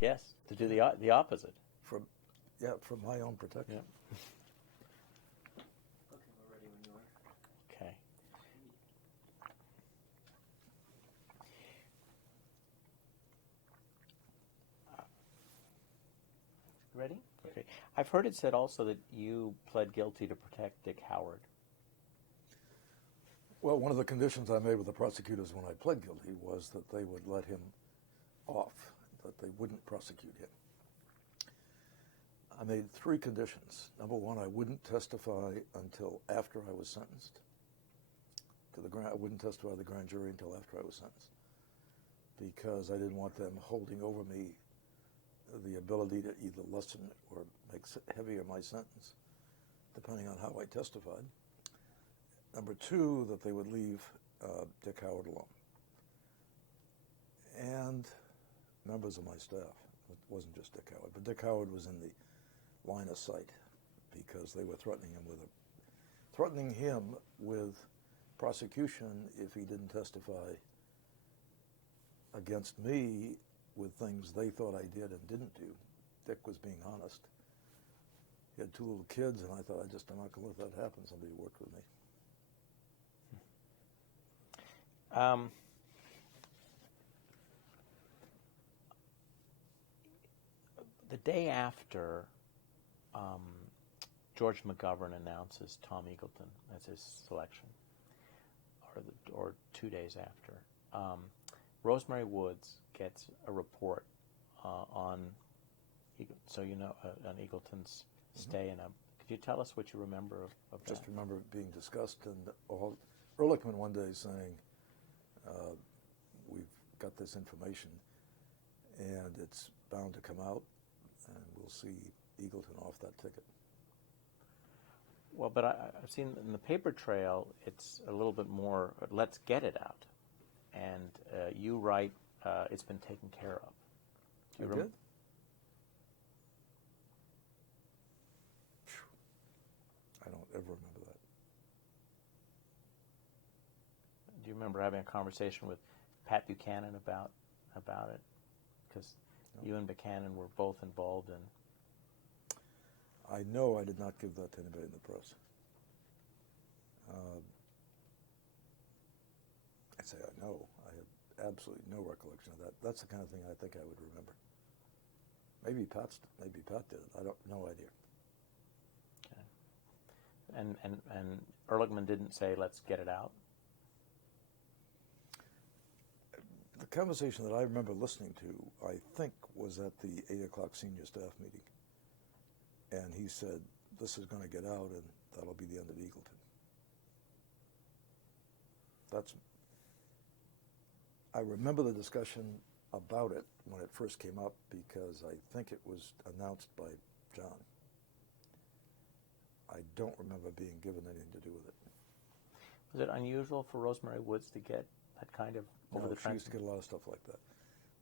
Yes, to do the opposite. For my own protection. Yeah. Okay, we're ready when you are. Okay. Ready? Okay. I've heard it said also that you pled guilty to protect Dick Howard. Well, one of the conditions I made with the prosecutors when I pled guilty was that they would let him off, that they wouldn't prosecute him. I made 3 conditions. Number 1, I wouldn't testify until after I was sentenced. I wouldn't testify to the grand jury until after I was sentenced, because I didn't want them holding over me the ability to either lessen or make heavier my sentence, depending on how I testified. Number 2, that they would leave Dick Howard alone. And members of my staff. It wasn't just Dick Howard, but Dick Howard was in the line of sight because they were threatening him with prosecution if he didn't testify against me with things they thought I did and didn't do. Dick was being honest. He had 2 little kids, and I thought, I'm not going to let that happen. Somebody worked with me. The day after George McGovern announces Tom Eagleton as his selection, or 2 days after, Rosemary Woods gets a report on Eagleton's stay in a. Could you tell us what you remember of that? Just remember it being discussed, and Ehrlichman one day saying, we've got this information, and it's bound to come out, and we'll see Eagleton off that ticket. Well, but I've seen in the paper trail, it's a little bit more, let's get it out. And you write, it's been taken care of. Do you did? I don't ever remember that. Do you remember having a conversation with Pat Buchanan about it? Because you and Buchanan were both involved in. I know I did not give that to anybody in the press. I say I know. I have absolutely no recollection of that. That's the kind of thing I think I would remember. Maybe Pat did it. No idea. Okay. And Ehrlichman didn't say, let's get it out? The conversation that I remember listening to, I think, was at the 8 o'clock senior staff meeting. And he said, this is going to get out, and that'll be the end of Eagleton. I remember the discussion about it when it first came up, because I think it was announced by John. I don't remember being given anything to do with it. Was it unusual for Rosemary Woods to get that kind of over the she used to get a lot of stuff like that,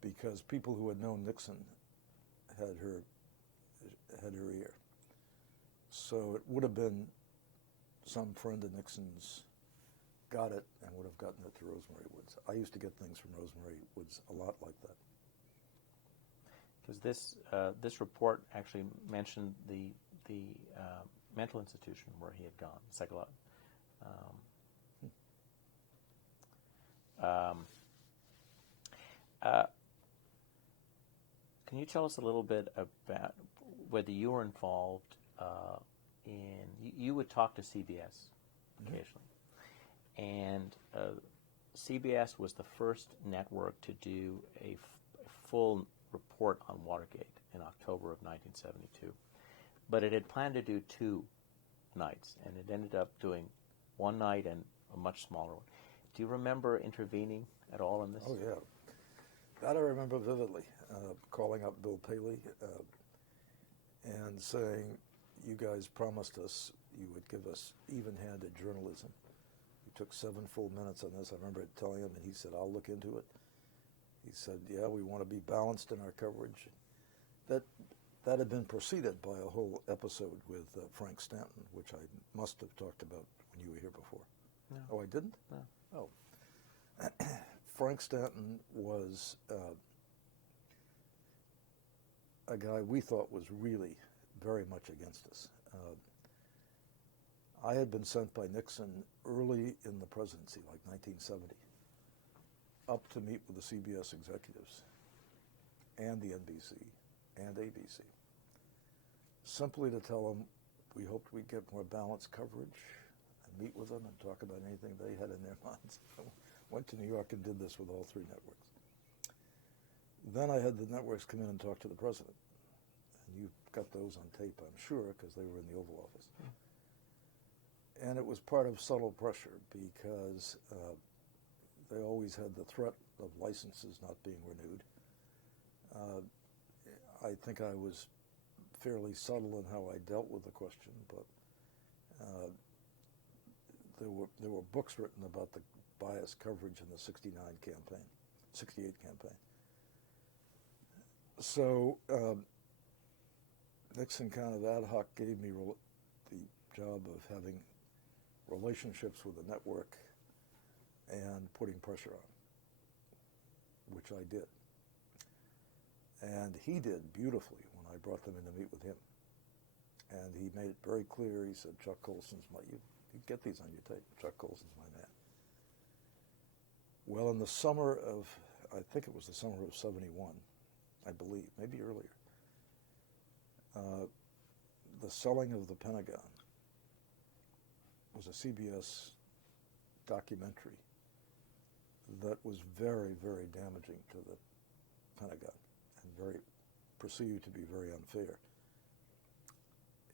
because people who had known Nixon had her ear. So it would have been some friend of Nixon's got it and would have gotten it to Rosemary Woods. I used to get things from Rosemary Woods a lot like that. Because this report actually mentioned the mental institution where he had gone, can you tell us a little bit about whether you were involved in? You would talk to CBS occasionally, and CBS was the first network to do a full report on Watergate in October of 1972. But it had planned to do 2 nights, and it ended up doing 1 night and a much smaller one. Do you remember intervening at all in this? Oh, yeah. That I remember vividly, calling up Bill Paley and saying, you guys promised us you would give us even-handed journalism. We took 7 full minutes on this. I remember telling him, and he said, I'll look into it. He said, yeah, we want to be balanced in our coverage. That had been preceded by a whole episode with Frank Stanton, which I must have talked about when you were here before. No. Oh, I didn't? No. Oh. Frank Stanton was a guy we thought was really very much against us. I had been sent by Nixon early in the presidency, like 1970, up to meet with the CBS executives and the NBC and ABC, simply to tell them we hoped we'd get more balanced coverage and meet with them and talk about anything they had in their minds. Went to New York and did this with all three networks. Then I had the networks come in and talk to the president. And you've got those on tape, I'm sure, because they were in the Oval Office. And it was part of subtle pressure because they always had the threat of licenses not being renewed. I think I was fairly subtle in how I dealt with the question, but there were books written about the biased coverage in the 68 campaign. So Nixon kind of ad hoc gave me the job of having relationships with the network and putting pressure on, which I did. And he did beautifully when I brought them in to meet with him. And he made it very clear. He said, Chuck Colson's you get these on your tape. Chuck Colson's my man. Well, in the summer of, I think it was the summer of 71, I believe, maybe earlier, the selling of the Pentagon was a CBS documentary that was very, very damaging to the Pentagon and perceived to be very unfair.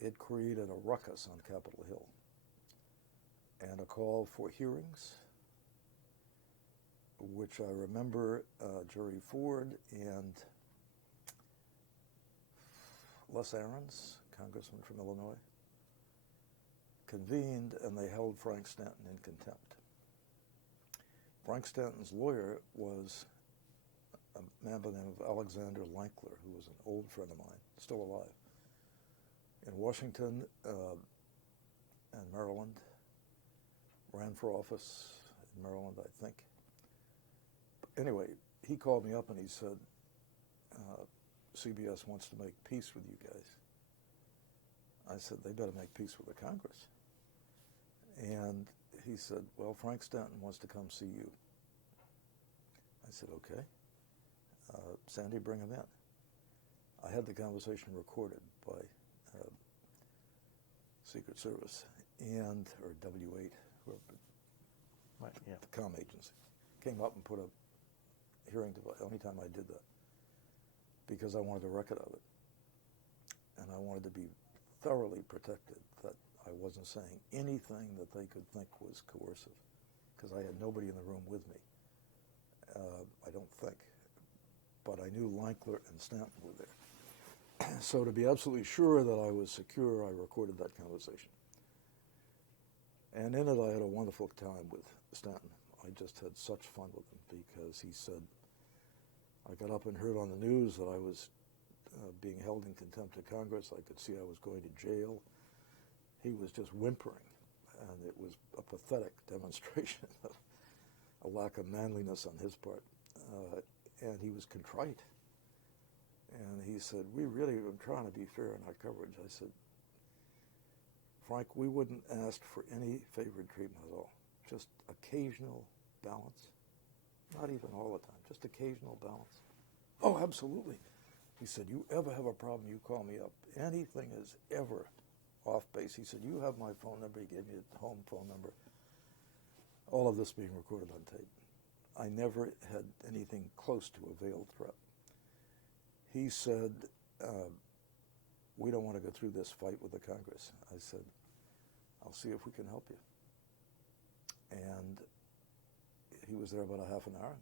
It created a ruckus on Capitol Hill and a call for hearings, which I remember Jerry Ford and Les Aarons, congressman from Illinois, convened, and they held Frank Stanton in contempt. Frank Stanton's lawyer was a man by the name of Alexander Lankler, who was an old friend of mine, still alive, in Washington and Maryland, ran for office in Maryland, I think. But anyway, he called me up and he said, CBS wants to make peace with you guys. I said, they better make peace with the Congress. And he said, well, Frank Stanton wants to come see you. I said, okay. Sandy, bring him in. I had the conversation recorded by Secret Service or W8, whoever, Right, yeah. the comm agency, came up and put a hearing device. Only time I did that, because I wanted a record of it. And I wanted to be thoroughly protected that I wasn't saying anything that they could think was coercive, because I had nobody in the room with me. I don't think. But I knew Lankler and Stanton were there. So to be absolutely sure that I was secure, I recorded that conversation. And in it, I had a wonderful time with Stanton. I just had such fun with him because he said, I got up and heard on the news that I was being held in contempt of Congress. I could see I was going to jail. He was just whimpering, and it was a pathetic demonstration of a lack of manliness on his part. And he was contrite. And he said, we really have been trying to be fair in our coverage. I said, Frank, we wouldn't ask for any favored treatment at all. Just occasional balance. Not even all the time, just occasional balance. Oh, absolutely. He said, you ever have a problem, you call me up. Anything is ever off base. He said, you have my phone number. He gave me a home phone number. All of this being recorded on tape. I never had anything close to a veiled threat. He said, we don't want to go through this fight with the Congress. I said, I'll see if we can help you. And he was there about a half an hour.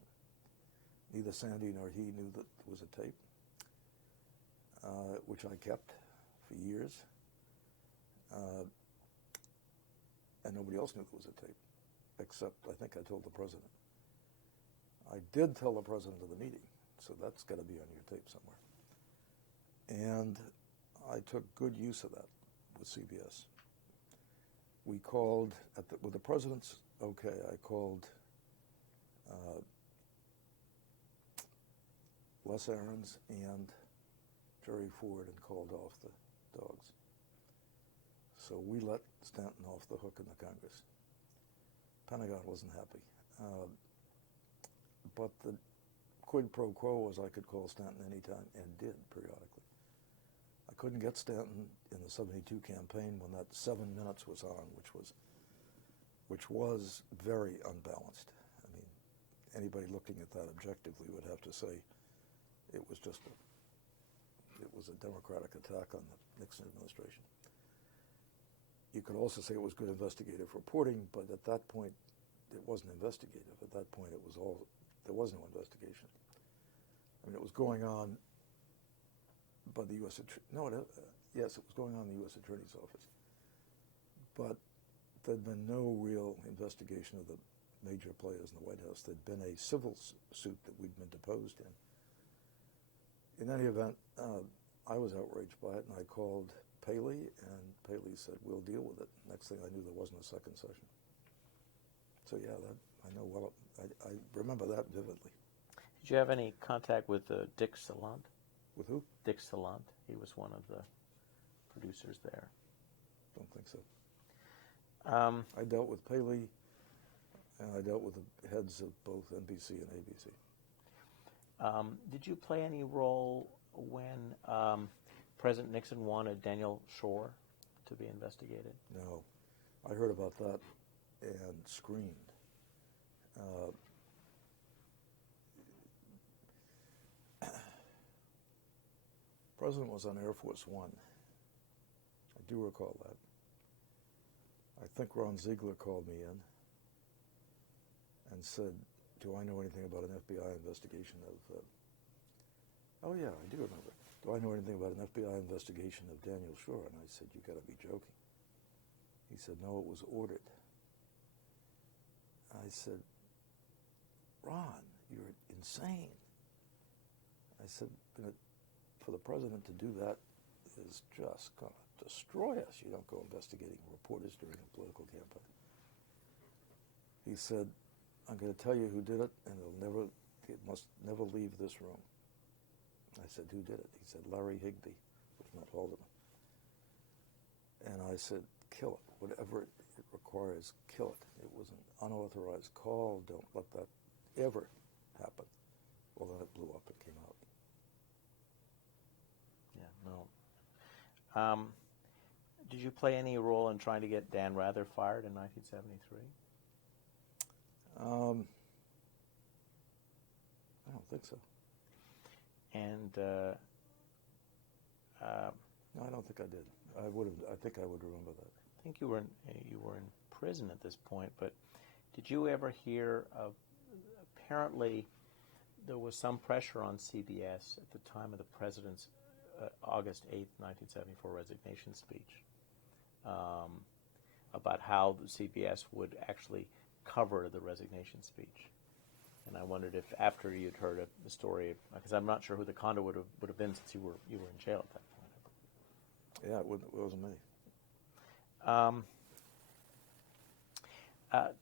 Neither Sandy nor he knew that there was a tape, which I kept for years. And nobody else knew there was a tape, except I think I told the president. I did tell the president of the meeting, so that's got to be on your tape somewhere. And I took good use of that with CBS. We called, with the president's okay, I called Les Aarons and very forward and called off the dogs. So we let Stanton off the hook in the Congress. Pentagon wasn't happy. But the quid pro quo was I could call Stanton anytime, and did periodically. I couldn't get Stanton in the 72 campaign when that 7 minutes was on, which was very unbalanced. I mean, anybody looking at that objectively would have to say it was a Democratic attack on the Nixon administration. You could also say it was good investigative reporting, but at that point, it wasn't investigative. At that point, there was no investigation. I mean, it was going on by the U.S. Yes, it was going on in the U.S. Attorney's Office. But there'd been no real investigation of the major players in the White House. There'd been a civil suit that we'd been deposed in. In any event, I was outraged by it, and I called Paley, and Paley said, "We'll deal with it." Next thing I knew, there wasn't a second session. So yeah, I know well. I remember that vividly. Did you have any contact with Dick Salant? With who? Dick Salant. He was one of the producers there. Don't think so. I dealt with Paley, and I dealt with the heads of both NBC and ABC. Did you play any role when President Nixon wanted Daniel Shore to be investigated? No. I heard about that and screamed. President was on Air Force One. I do recall that. I think Ron Ziegler called me in and said, "Do I know anything about an FBI investigation of..." Oh yeah, I do remember. "Do I know anything about an FBI investigation of Daniel Shore?" And I said, "You got to be joking." He said, "No, it was ordered." I said, "Ron, you're insane." I said, "For the president to do that is just going to destroy us. You don't go investigating reporters during a political campaign." He said, "I'm going to tell you who did it, and it must never leave this room." I said, "Who did it?" He said, "Larry Higby," was Matt Haldeman. And I said, "Kill it. Whatever it requires, kill it. It was an unauthorized call. Don't let that ever happen." Well, then it blew up. It came out. Yeah, no. Did you play any role in trying to get Dan Rather fired in 1973? I don't think so. And No, I don't think I did. I think I would remember that. I think you were in prison at this point, but did you ever hear of? Apparently, there was some pressure on CBS at the time of the president's August 8th, 1974 resignation speech about how the CBS would actually cover the resignation speech. And I wondered if, after you'd heard the story, because I'm not sure who the conduit would have been, since you were in jail at that point. Yeah, it wasn't me.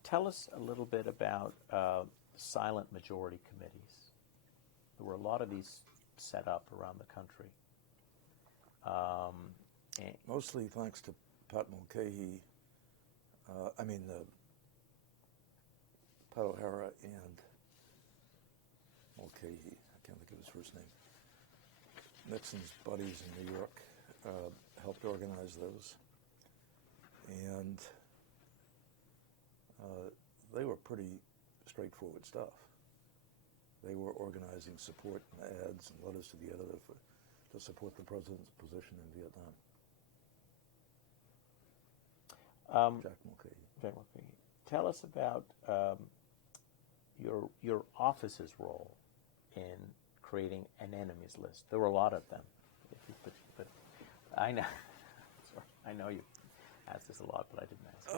Tell us a little bit about silent majority committees. There were a lot of these set up around the country. Mostly thanks to Pat Mulcahy, Pat O'Hara and Mulcahy, I can't think of his first name. Nixon's buddies in New York helped organize those. And they were pretty straightforward stuff. They were organizing support and ads and letters to the editor to support the president's position in Vietnam. Jack Mulcahy. Tell us about your office's role in creating an enemies list. There were a lot of them, but I know. Sorry, I know you asked this a lot, but I didn't ask.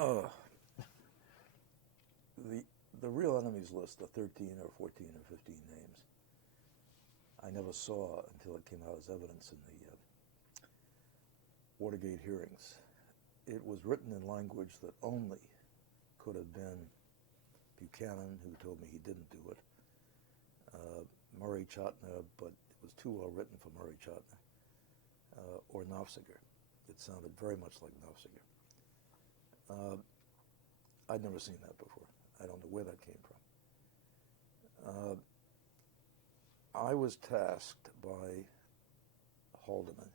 The real enemies list, the 13 or 14 or 15 names, I never saw until it came out as evidence in the Watergate hearings. It was written in language that only could have been Buchanan, who told me he didn't do it, Murray Chotiner, but it was too well written for Murray Chotiner, or Nafziger. It sounded very much like Nafziger. I'd never seen that before. I don't know where that came from. I was tasked by Haldeman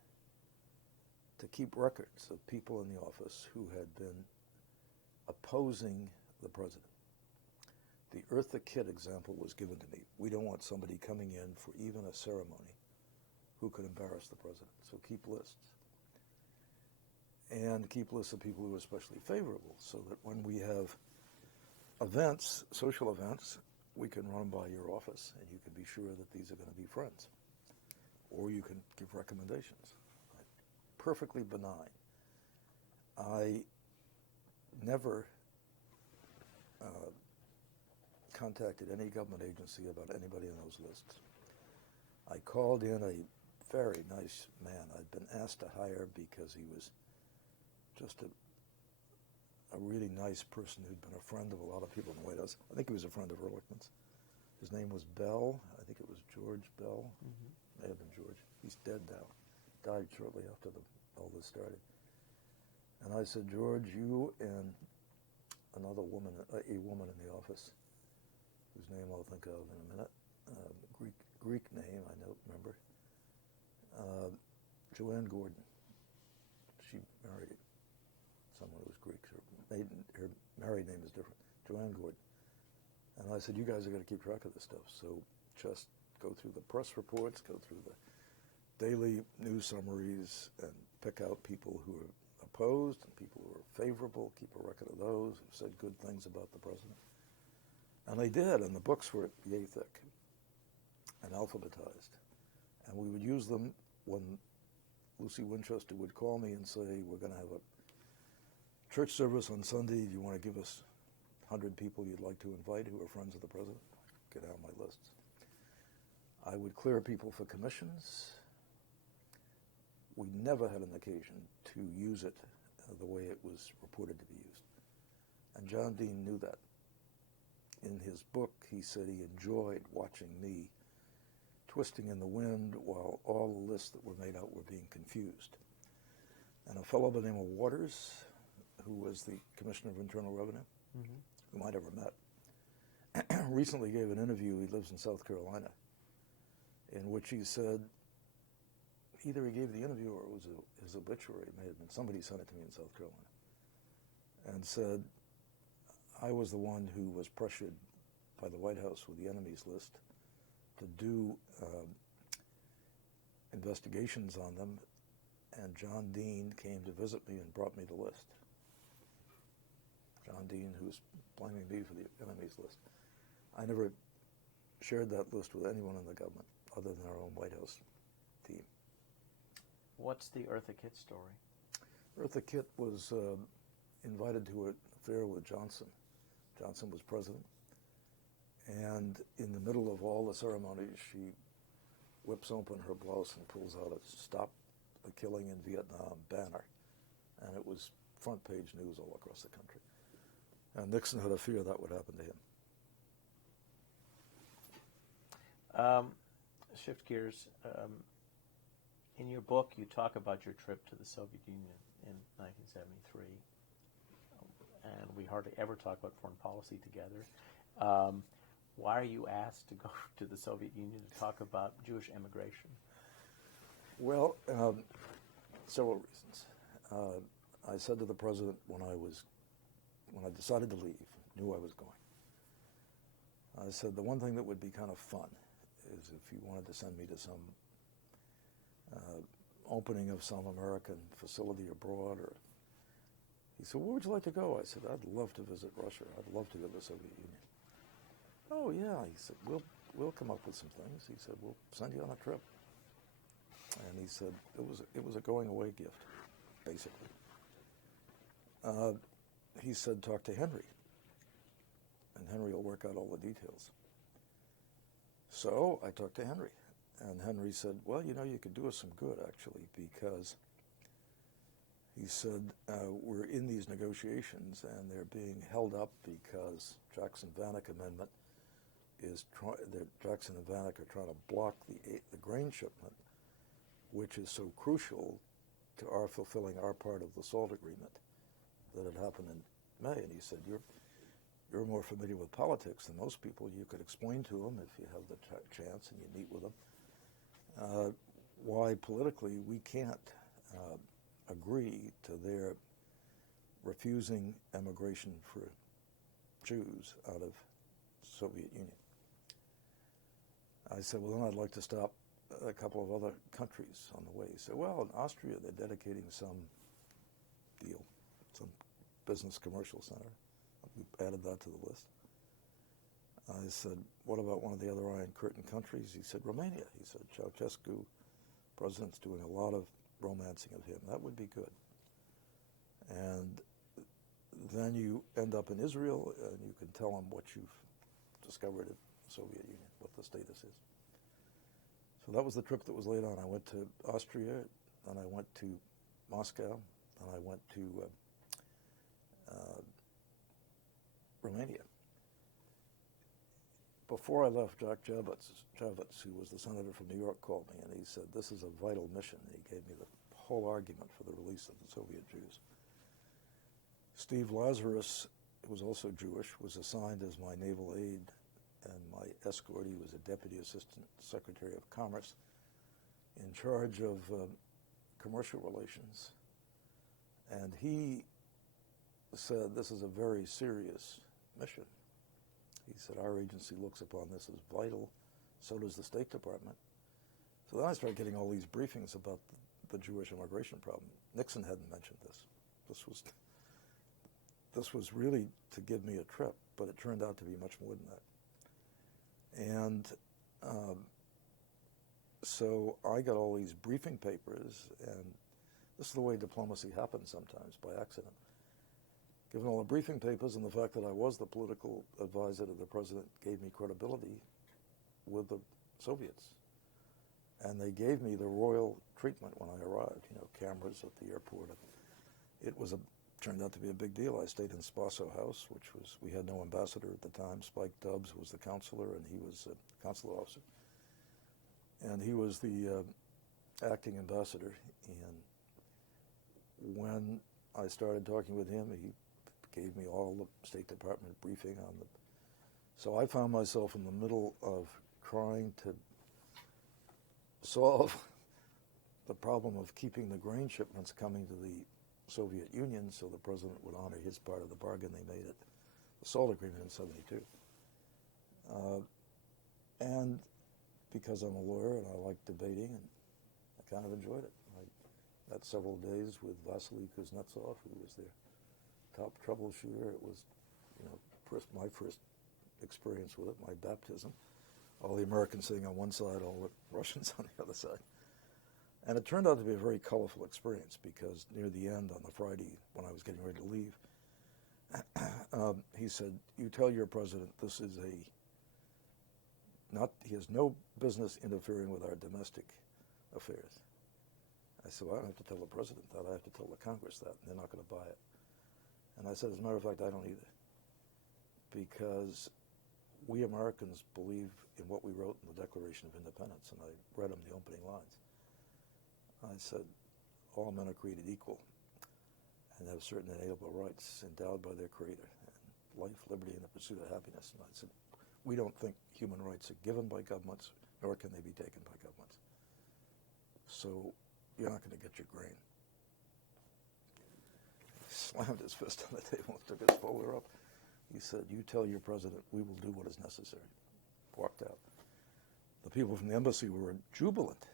to keep records of people in the office who had been opposing the president. The Eartha Kitt example was given to me. We don't want somebody coming in for even a ceremony who could embarrass the president, so keep lists. And keep lists of people who are especially favorable, so that when we have events, social events, we can run by your office and you can be sure that these are going to be friends. Or you can give recommendations. Perfectly benign. I never contacted any government agency about anybody in those lists. I called in a very nice man I'd been asked to hire because he was just a really nice person who'd been a friend of a lot of people in the White House. I think he was a friend of Ehrlichman's. His name was Bell. I think it was George Bell. Mm-hmm. May have been George. He's dead now. Died shortly after all this started. And I said, George, you and another woman, a woman in the office, whose name I'll think of in a minute, Greek name, I don't remember, Joanne Gordon. She married someone who was Greek. Her married name is different, Joanne Gordon. And I said, you guys are going to keep track of this stuff, so just go through the press reports, go through the daily news summaries, and pick out people who are opposed and people who are favorable, keep a record of those who said good things about the president. And they did, and the books were yay thick and alphabetized. And we would use them when Lucy Winchester would call me and say, we're going to have a church service on Sunday. Do you want to give us 100 people you'd like to invite who are friends of the president? Get out my lists. I would clear people for commissions. We never had an occasion to use it the way it was reported to be used. And John Dean knew that. In his book, he said he enjoyed watching me twisting in the wind while all the lists that were made out were being confused. And a fellow by the name of Waters, who was the Commissioner of Internal Revenue, mm-hmm. whom I'd never met, recently gave an interview. He lives in South Carolina, in which he said, either he gave the interview or it was his obituary, it may have been, somebody sent it to me in South Carolina, and said, I was the one who was pressured by the White House with the enemies list to do investigations on them, and John Dean came to visit me and brought me the list. John Dean, who's blaming me for the enemies list. I never shared that list with anyone in the government other than our own White House team. What's the Eartha Kitt story? Eartha Kitt was invited to an affair with Johnson. Johnson was president. And in the middle of all the ceremonies, she whips open her blouse and pulls out a Stop the Killing in Vietnam banner. And it was front page news all across the country. And Nixon had a fear that would happen to him. Shift gears. In your book, you talk about your trip to the Soviet Union in 1973, and we hardly ever talk about foreign policy together. Why are you asked to go to the Soviet Union to talk about Jewish immigration? Well, several reasons. I said to the president when I decided to leave, knew I was going, I said the one thing that would be kind of fun is if you wanted to send me to some opening of some American facility abroad, or he said, where would you like to go? I said, I'd love to visit Russia. I'd love to go to the Soviet Union. Oh yeah, he said, we'll come up with some things. He said, we'll send you on a trip. And he said it was a going away gift, basically. He said, talk to Henry, and Henry will work out all the details. So I talked to Henry. And Henry said, well, you could do us some good, actually, because he said, we're in these negotiations, and they're being held up because Jackson-Vanik Amendment Jackson and Vanik are trying to block the grain shipment, which is so crucial to our fulfilling our part of the SALT agreement that had happened in May. And he said, you're more familiar with politics than most people. You could explain to them, if you have the chance and you meet with them, why politically we can't agree to their refusing emigration for Jews out of Soviet Union. I said, well, then I'd like to stop a couple of other countries on the way. He said, well, in Austria, they're dedicating some deal, some business commercial center. We added that to the list. I said, what about one of the other Iron Curtain countries? He said, Romania. He said, Ceausescu, president's doing a lot of romancing of him. That would be good. And then you end up in Israel, and you can tell them what you've discovered in the Soviet Union, what the status is. So that was the trip that was laid on. I went to Austria, then I went to Moscow, then I went to Romania. Before I left, Jack Javits, who was the senator from New York, called me, and he said, this is a vital mission. And he gave me the whole argument for the release of the Soviet Jews. Steve Lazarus, who was also Jewish, was assigned as my naval aide and my escort. He was a deputy assistant secretary of commerce in charge of commercial relations. And he said, this is a very serious mission. He said, our agency looks upon this as vital. So does the State Department. So then I started getting all these briefings about the Jewish immigration problem. Nixon hadn't mentioned this. This was really to give me a trip, but it turned out to be much more than that. And so I got all these briefing papers, and this is the way diplomacy happens sometimes, by accident. Given all the briefing papers and the fact that I was the political advisor to the president gave me credibility with the Soviets. And they gave me the royal treatment when I arrived, cameras at the airport. It turned out to be a big deal. I stayed in Spaso House, we had no ambassador at the time. Spike Dubs was the counselor, and he was a consular officer. And he was the acting ambassador. And when I started talking with him, he gave me all the State Department briefing on the... So I found myself in the middle of trying to solve the problem of keeping the grain shipments coming to the Soviet Union so the president would honor his part of the bargain they made at the SALT agreement in '72. And because I'm a lawyer and I like debating, and I kind of enjoyed it. I had several days with Vasily Kuznetsov, who was their top troubleshooter. It was, my first experience with it, my baptism. All the Americans sitting on one side, all the Russians on the other side. And it turned out to be a very colorful experience because near the end, on the Friday, when I was getting ready to leave, he said, you tell your president this is he has no business interfering with our domestic affairs. I said, well, I don't have to tell the president that. I have to tell the Congress that, and they're not going to buy it. And I said, as a matter of fact, I don't either. Because we Americans believe in what we wrote in the Declaration of Independence, and I read him the opening lines. I said, all men are created equal and have certain inalienable rights endowed by their Creator, and life, liberty, and the pursuit of happiness. And I said, we don't think human rights are given by governments, nor can they be taken by governments. So you're not going to get your grain. He slammed his fist on the table and took his folder up. He said, you tell your president we will do what is necessary. Walked out. The people from the embassy were jubilant,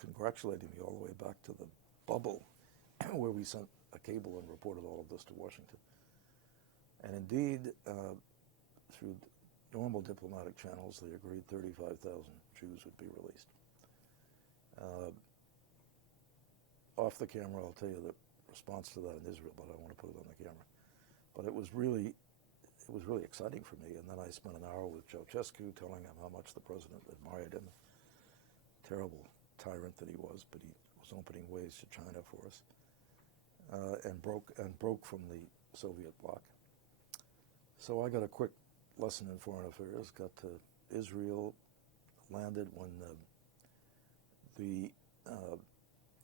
congratulating me all the way back to the bubble where we sent a cable and reported all of this to Washington. And indeed, through normal diplomatic channels, they agreed 35,000 Jews would be released. Off the camera, I'll tell you the response to that in Israel, but I don't want to put it on the camera. But it was really exciting for me. And then I spent an hour with Ceausescu telling him how much the president admired him. Terrible tyrant that he was, but he was opening ways to China for us, and broke from the Soviet bloc. So I got a quick lesson in foreign affairs. Got to Israel, landed when the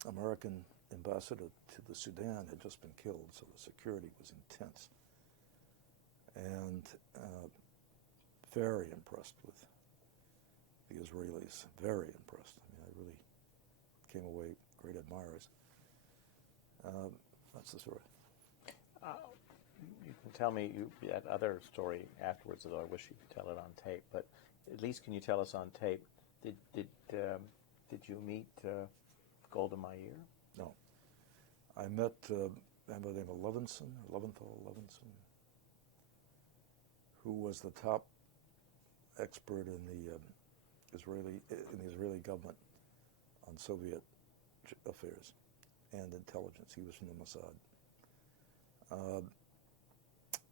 American ambassador to the Sudan had just been killed, so the security was intense. And very impressed with the Israelis, very impressed. I mean, I really came away great admirers. That's the story. You can tell me that other story afterwards, although I wish you could tell it on tape. But at least can you tell us on tape? Did you meet Golda Meir? No, I met a man by the name of Levinson, who was the top expert in the Israeli government on Soviet affairs and intelligence. He was from the Mossad.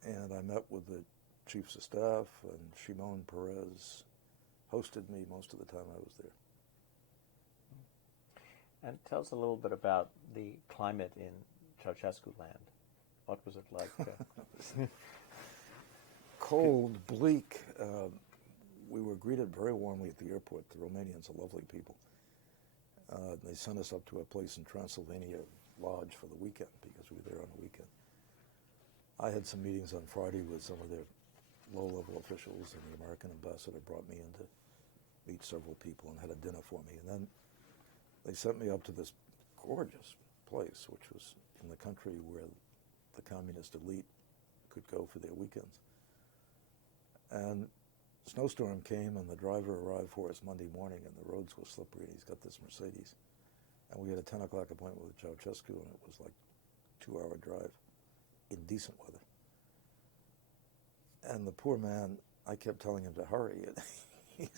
And I met with the chiefs of staff, and Shimon Peres hosted me most of the time I was there. And tell us a little bit about the climate in Ceausescu land. What was it like? Cold, bleak. We were greeted very warmly at the airport. The Romanians are lovely people. They sent us up to a place in Transylvania lodge for the weekend because we were there on the weekend. I had some meetings on Friday with some of their low-level officials, and the American ambassador brought me in to meet several people and had a dinner for me. And then they sent me up to this gorgeous place, which was in the country where the communist elite could go for their weekends. And a snowstorm came, and the driver arrived for us Monday morning, and the roads were slippery, and he's got this Mercedes. And we had a 10 o'clock appointment with Ceausescu, and it was like a 2-hour drive in decent weather. And the poor man, I kept telling him to hurry, and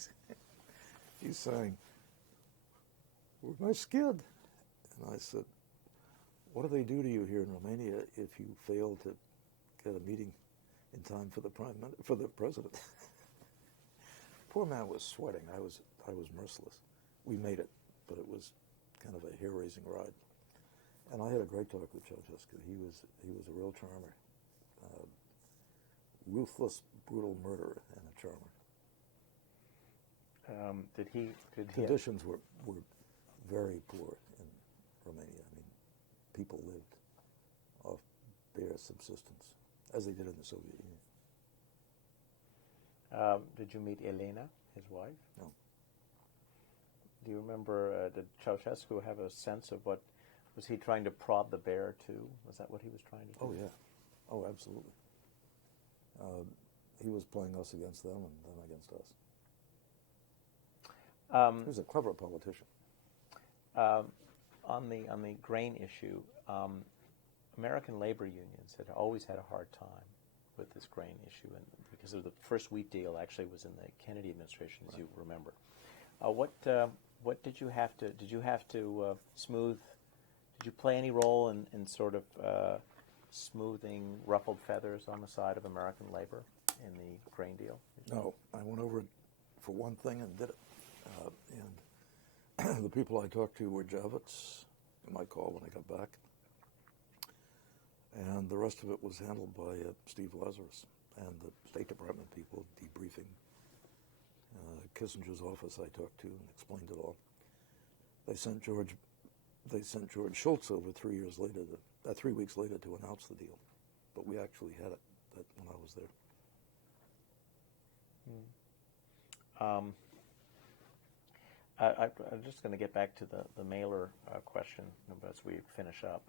he's saying, "Where's my skid?" And I said, "What do they do to you here in Romania if you fail to get a meeting in time for the president?" Poor man was sweating. I was merciless. We made it, but it was kind of a hair-raising ride. And I had a great talk with Ceausescu. He was a real charmer, ruthless, brutal murderer, and a charmer. Conditions were very poor in Romania. I mean, people lived off bare subsistence, as they did in the Soviet Union. Did you meet Elena, his wife? No. Do you remember, did Ceausescu have a sense of what, was he trying to prod the bear too? Was that what he was trying to do? Oh, yeah. Oh, absolutely. He was playing us against them and them against us. He was a clever politician. On the grain issue, American labor unions had always had a hard time with this grain issue, and because of the first wheat deal actually was in the Kennedy administration, as you remember. What did you have to smooth? Did you play any role in sort of smoothing ruffled feathers on the side of American labor in the grain deal? No, I went over it for one thing and did it. And the people I talked to were Javits, whom I called when I got back. And the rest of it was handled by Steve Lazarus and the State Department people debriefing. Kissinger's office I talked to and explained it all. They sent George Shultz over 3 weeks later to announce the deal. But we actually had it when I was there. I'm just going to get back to the mailer question as we finish up.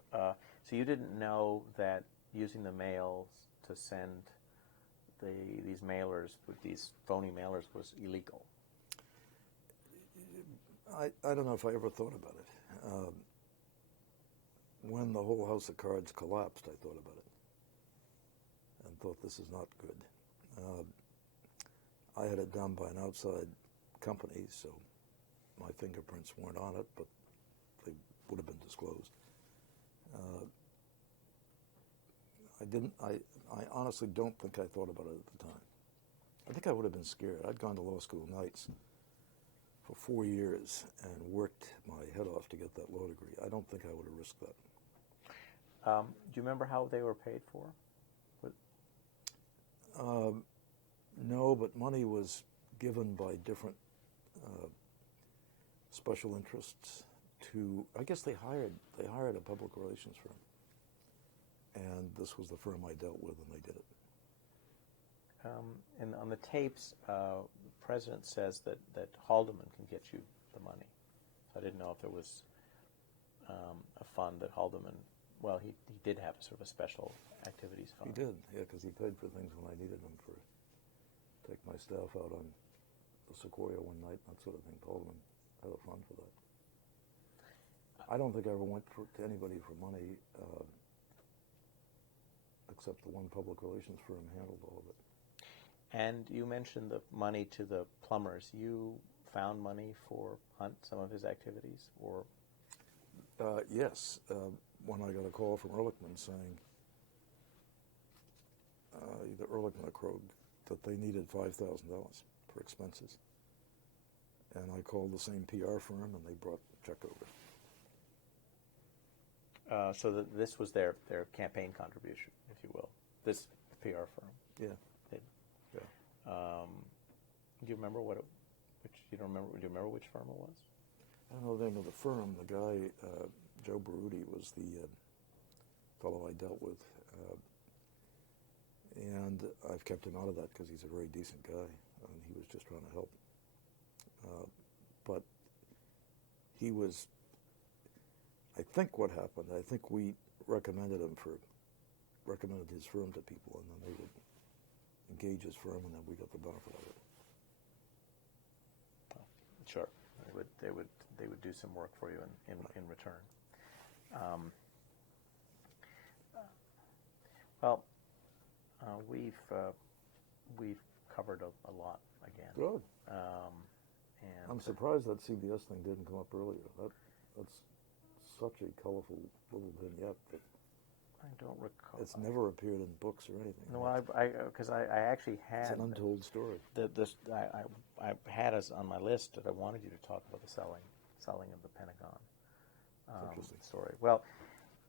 So you didn't know that using the mail to send these mailers, with these phony mailers, was illegal? I don't know if I ever thought about it. When the whole house of cards collapsed, I thought about it and thought this is not good. I had it done by an outside company, so my fingerprints weren't on it, but they would have been disclosed. I honestly don't think I thought about it at the time. I think I would have been scared. I'd gone to law school nights for 4 years and worked my head off to get that law degree. I don't think I would have risked that. Do you remember how they were paid for? No, but money was given by different special interests to, I guess they hired a public relations firm. And this was the firm I dealt with, and they did it. And on the tapes, the president says that Haldeman can get you the money. So I didn't know if there was a fund that Haldeman, well, he did have sort of a special activities fund. He did, yeah, because he paid for things when I needed him for take my staff out on the Sequoia one night, that sort of thing. Haldeman had a fund for that. I don't think I ever went to anybody for money except the one public relations firm handled all of it. And you mentioned the money to the plumbers. You found money for Hunt, some of his activities, or? Yes. When I got a call from Ehrlichman saying, either Ehrlichman or Krog, that they needed $5,000 for expenses. And I called the same PR firm, and they brought the check over. So this was their campaign contribution, if you will. This PR firm. Yeah. Did. Yeah. Do you remember what? Do you remember which firm it was? I don't know the name of the firm. The guy, Joe Berruti, was the fellow I dealt with. And I've kept him out of that because he's a very decent guy, and he was just trying to help. But he was, I think what happened, I think we recommended his firm to people, and then they would engage his firm, and then we got the benefit of it. Sure, they would do some work for you in return. Well, we've covered a lot again. Good. And I'm surprised that CBS thing didn't come up earlier. That's such a colorful little vignette that I don't recall. it's never appeared in books or anything. No, because I actually had It's an untold story. I had us on my list that I wanted you to talk about the selling of the Pentagon Interesting. story. Well,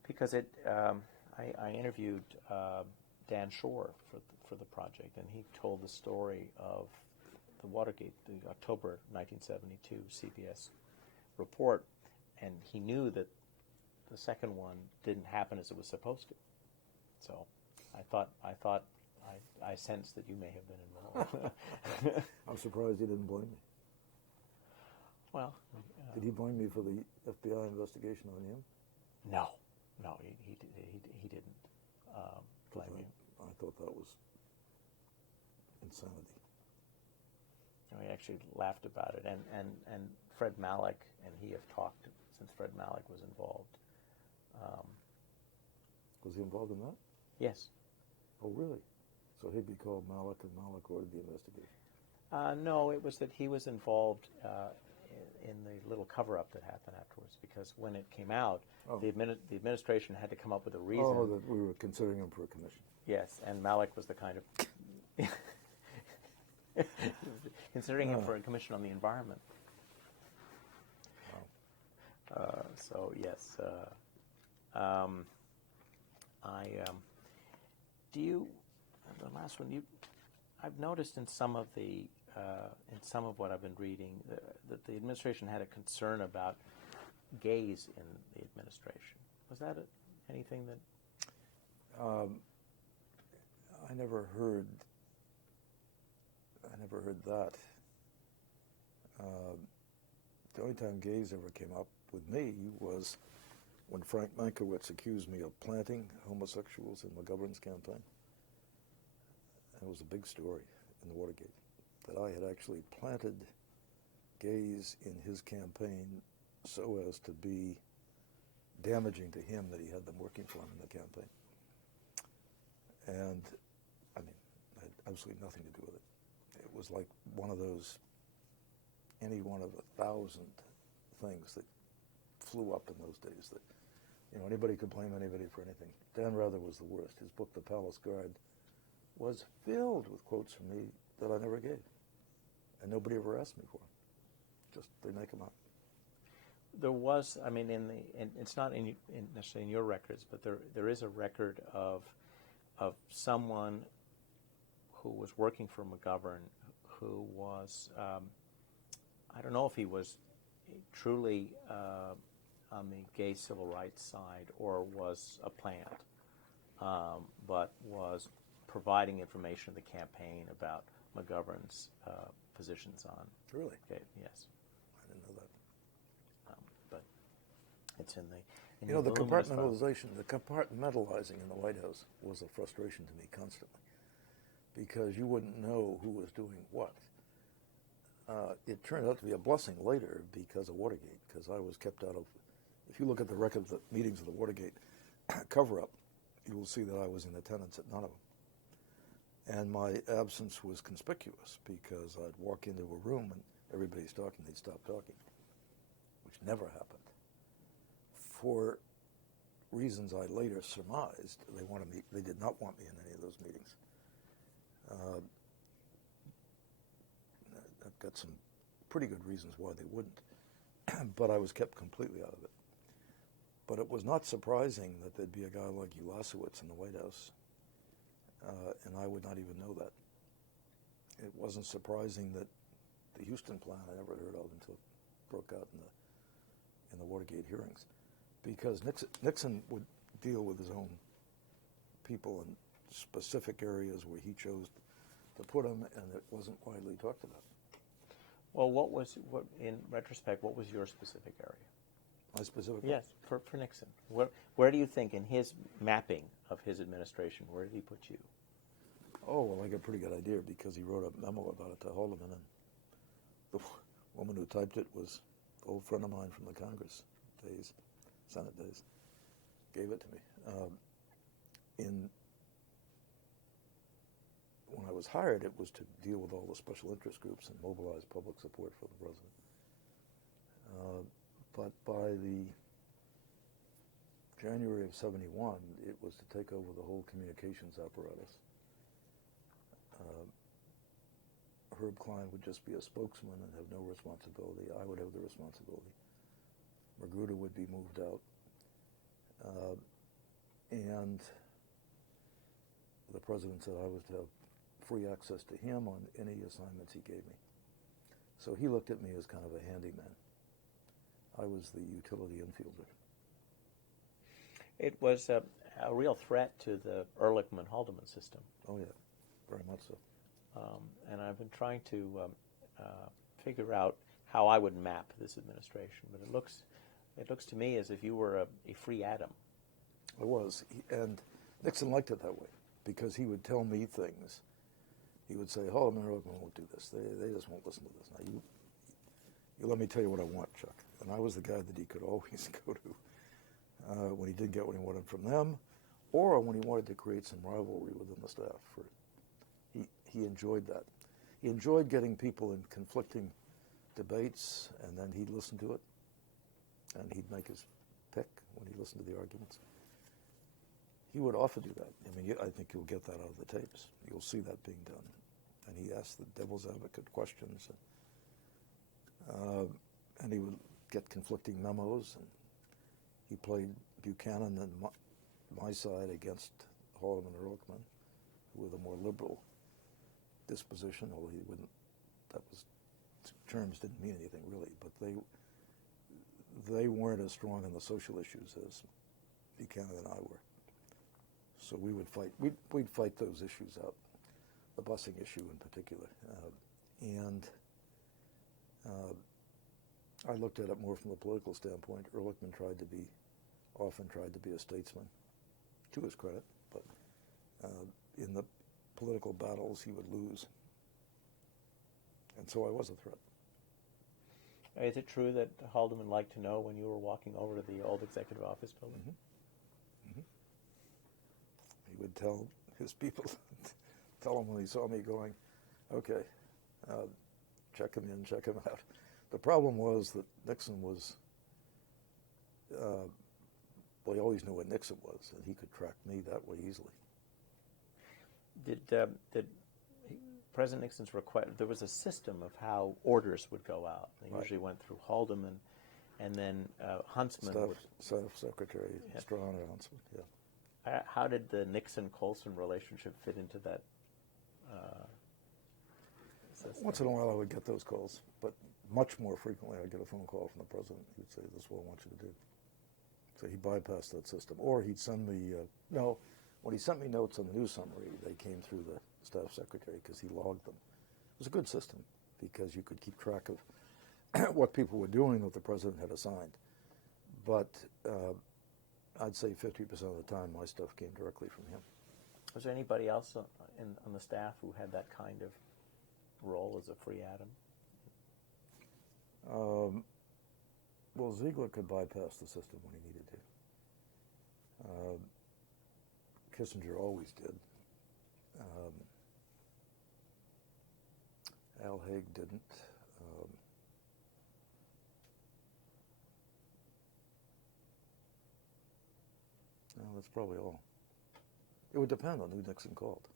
because I interviewed Dan Shore for the project, and he told the story of the Watergate, the October 1972 CBS report, and he knew that the second one didn't happen as it was supposed to. So I sensed that you may have been involved. I'm surprised he didn't blame me. Well, Did he blame me for the FBI investigation on him? no, he didn't blame you. I thought that was insanity. No, he actually laughed about it, and Fred Malek and he have talked since Fred Malek was involved. Was he involved in that? Yes. Oh, really? So he'd be called Malek, and Malek ordered the investigation. No, it was that he was involved in the little cover-up that happened afterwards, because when it came out, the administration had to come up with a reason. Oh, that we were considering him for a commission. Yes, and Malek was the kind of considering him for a commission on the environment. Wow. So yes, do you? The last one, I've noticed in some of what I've been reading that the administration had a concern about gays in the administration. Was that anything that? I never heard that. The only time gays ever came up with me was when Frank Mankiewicz accused me of planting homosexuals in McGovern's campaign. It was a big story in the Watergate, that I had actually planted gays in his campaign so as to be damaging to him that he had them working for him in the campaign. And, I mean, I had absolutely nothing to do with it. It was like one of those, any one of 1,000 things that flew up in those days that, anybody could blame anybody for anything. Dan Rather was the worst. His book, The Palace Guard, was filled with quotes from me that I never gave. And nobody ever asked me for them. Just, they make them up. There was, I mean, it's not necessarily in your records, but there is a record of someone who was working for McGovern who was, I don't know if he was truly on the gay civil rights side, or was a plant, but was providing information to the campaign about McGovern's positions on. Really? Okay, yes, I didn't know that. but it's in the. You know, the voluminous file. compartmentalization, the compartmentalizing in the White House was a frustration to me constantly, because you wouldn't know who was doing what. It turned out to be a blessing later because of Watergate, because I was kept out of. If you look at the record of the meetings of the Watergate cover-up, you will see that I was in attendance at none of them. And my absence was conspicuous because I'd walk into a room and everybody's talking, they'd stop talking, which never happened. For reasons I later surmised, they did not want me in any of those meetings. I've got some pretty good reasons why they wouldn't, but I was kept completely out of it. But it was not surprising that there'd be a guy like Ulasewicz in the White House, and I would not even know that. It wasn't surprising that the Houston plan I never heard of until it broke out in the Watergate hearings, because Nixon would deal with his own people in specific areas where he chose to put them, and it wasn't widely talked about. Well, in retrospect, what was your specific area? My specific? Yes, for Nixon. Where do you think, in his mapping of his administration, where did he put you? Oh, well, I got a pretty good idea because he wrote a memo about it to Haldeman, and the woman who typed it was an old friend of mine from the Congress days, Senate days, gave it to me. When I was hired, it was to deal with all the special interest groups and mobilize public support for the president. But by the January of '71, it was to take over the whole communications apparatus. Herb Klein would just be a spokesman and have no responsibility. I would have the responsibility. Magruder would be moved out. And the president said I was to have free access to him on any assignments he gave me. So he looked at me as kind of a handyman. I was the utility infielder. It was a real threat to the Ehrlichman-Haldeman system. Oh, yeah, very much so. And I've been trying to figure out how I would map this administration, but it looks to me as if you were a free atom. I was, and Nixon liked it that way because he would tell me things. He would say, Haldeman and Ehrlichman won't do this. They just won't listen to this. Now, you let me tell you what I want, Chuck. And I was the guy that he could always go to when he didn't get what he wanted from them, or when he wanted to create some rivalry within the staff. He enjoyed that. He enjoyed getting people in conflicting debates, and then he'd listen to it, and he'd make his pick when he listened to the arguments. He would often do that. I mean, I think you'll get that out of the tapes. You'll see that being done. And he asked the devil's advocate questions, and he would get conflicting memos, and he played Buchanan and my side against Haldeman and Ehrlichman, who were the more liberal disposition, although he wouldn't, terms didn't mean anything really, but they weren't as strong on the social issues as Buchanan and I were. So we would fight, we'd fight those issues out, the busing issue in particular. I looked at it more from a political standpoint. Ehrlichman often tried to be a statesman, to his credit, but in the political battles he would lose. And so I was a threat. Is it true that Haldeman liked to know when you were walking over to the old executive office building? Mm-hmm. Mm-hmm. He would tell his people, tell them when he saw me going, okay, check him in, check him out. The problem was that Nixon was, well, he always knew what Nixon was, and he could track me that way easily. Did President Nixon's request, there was a system of how orders would go out. They Right. usually went through Haldeman, and then Huntsman Staff Secretary Yes. Strawn or Huntsman, yeah. How did the Nixon-Colson relationship fit into that system? Once in a while I would get those calls, but much more frequently, I'd get a phone call from the president. He'd say, "This is what I want you to do." So he bypassed that system. Or he'd send me, when he sent me notes on the news summary, they came through the staff secretary because he logged them. It was a good system because you could keep track of what people were doing that the president had assigned. But I'd say 50% of the time my stuff came directly from him. Was there anybody else on the staff who had that kind of role as a free atom? Well, Ziegler could bypass the system when he needed to. Kissinger always did. Al Haig didn't. No, that's probably all. It would depend on who Nixon called.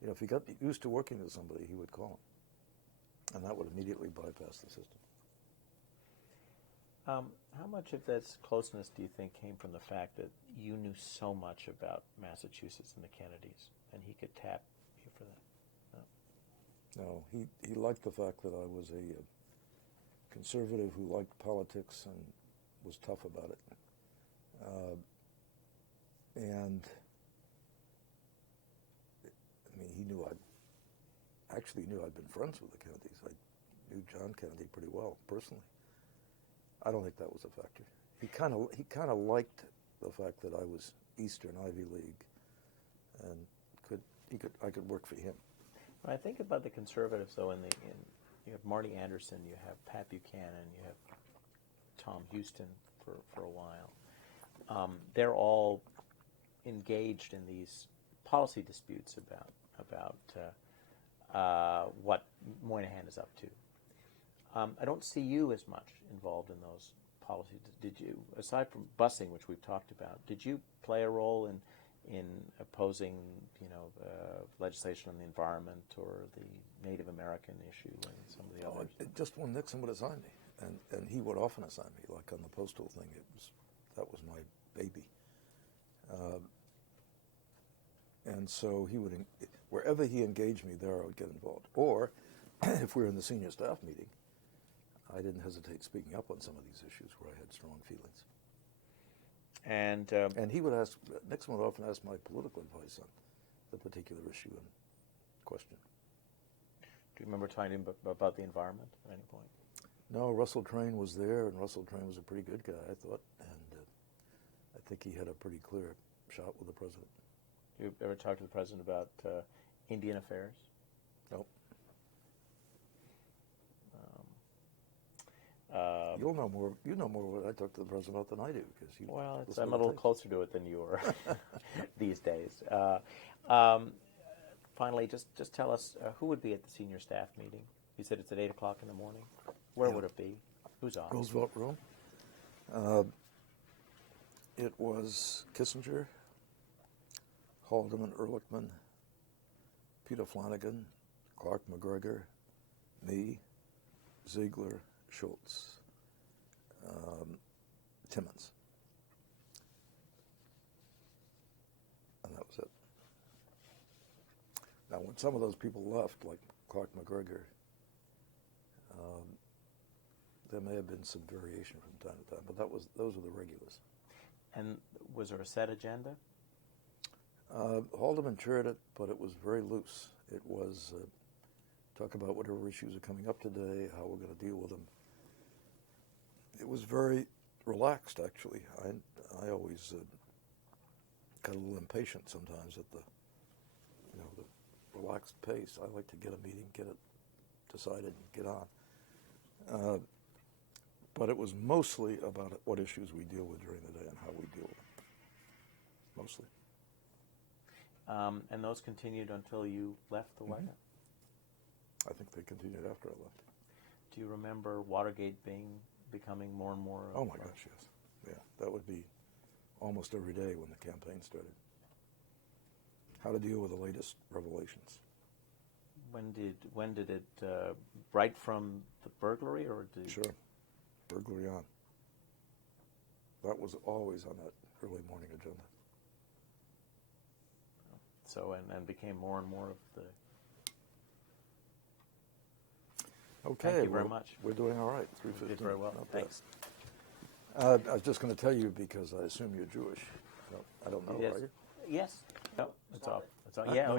You know, if he got used to working with somebody, he would call him. And that would immediately bypass the system. How much of this closeness do you think came from the fact that you knew so much about Massachusetts and the Kennedys, and he could tap you for that? No, he liked the fact that I was a conservative who liked politics and was tough about it. And I mean, he actually knew I'd been friends with the Kennedys. I knew John Kennedy pretty well personally. I don't think that was a factor. He kind of liked the fact that I was Eastern Ivy League, and I could work for him. When I think about the conservatives, though, you have Marty Anderson, you have Pat Buchanan, you have Tom Houston for a while. They're all engaged in these policy disputes about what Moynihan is up to. I don't see you as much involved in those policies. Did you, aside from busing, which we've talked about, did you play a role in opposing, legislation on the environment or the Native American issue and some of the others? Just when Nixon would assign me, and he would often assign me, like on the postal thing, that was my baby. And so he would, wherever he engaged me there, I would get involved. Or, if we were in the senior staff meeting, I didn't hesitate speaking up on some of these issues where I had strong feelings. And Nixon would often ask my political advice on the particular issue in question. Do you remember talking to him about the environment at any point? No, Russell Train was there, and Russell Train was a pretty good guy, I thought, and I think he had a pretty clear shot with the president. You ever talked to the president about Indian affairs? Nope. You know more what I talk to the president about than I do, because I'm a little closer to it than you are these days. Finally, just tell us who would be at the senior staff meeting. You said it's at 8 o'clock in the morning. Where would it be? Who's on? Roosevelt Room. It was Kissinger, Haldeman, Ehrlichman, Peter Flanagan, Clark McGregor, me, Ziegler, Schultz, Timmons. And that was it. Now, when some of those people left, like Clark McGregor, there may have been some variation from time to time, but those were the regulars. And was there a set agenda? Haldeman chaired it, but it was very loose. It was talk about whatever issues are coming up today, how we're going to deal with them. It was very relaxed, actually. I always got a little impatient sometimes at the relaxed pace. I like to get a meeting, get it decided, and get on. But it was mostly about what issues we deal with during the day and how we deal with them. Mostly. And those continued until you left the White House? I think they continued after I left. Do you remember Watergate becoming more and more? Oh my gosh, yes. Yeah, that would be almost every day when the campaign started. How to deal with the latest revelations. When did it, right from the burglary, or did? Sure, burglary on. That was always on that early morning agenda. So, and became more and more of the... Okay. Thank you very well, much. We're doing all right. You 3:15. did very well. Not bad. Thanks. I was just going to tell you because I assume you're Jewish. I don't know, Yes. are you? Yes. No, that's all. That's all. Huh? Yeah. No.